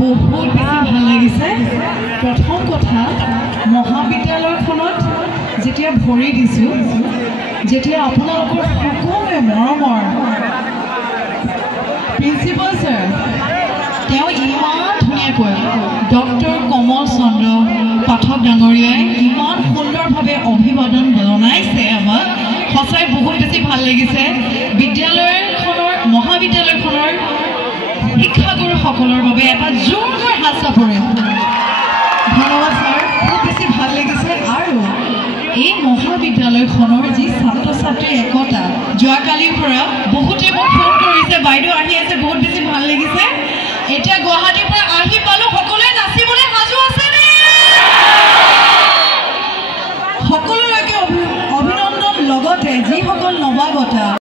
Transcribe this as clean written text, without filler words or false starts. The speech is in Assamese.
बहुत बेसि ভাল লাগিছে प्रथम कथा महाविद्यालयखনত যেতিয়া ভৰি দিছো যেতিয়া আপোনালোকৰ সকলোৱে মৰমৰ প্ৰিন্সিপাল স্যাৰ তেওঁ ইমান ধুনীয়াকৈ ডক্টৰ কমল চন্দ্ৰ পাঠক ডাঙৰীয়াই ইমান সুন্দৰভাৱে অভিবাদন জনাইছে আমাক সঁচাই বহুত বেছি ভাল লাগিছে বিদ্যালয়খনৰ মহাবিদ্যালয়খনৰ শিক্ষাগুৰুসকলৰ বাবে এটা জোৰদাৰ হাত চাপৰি ধন্যবাদ স্যাৰ খুব বেছি ভাল লাগিছে আৰু এই মহাবিদ্যালয়খনৰ যি ছাত্ৰ ছাত্ৰীৰ একতা যোৱাকালিৰ পৰা বহুতে মোক ফোন কৰিছে বাইদেউ আহি আছে বহুত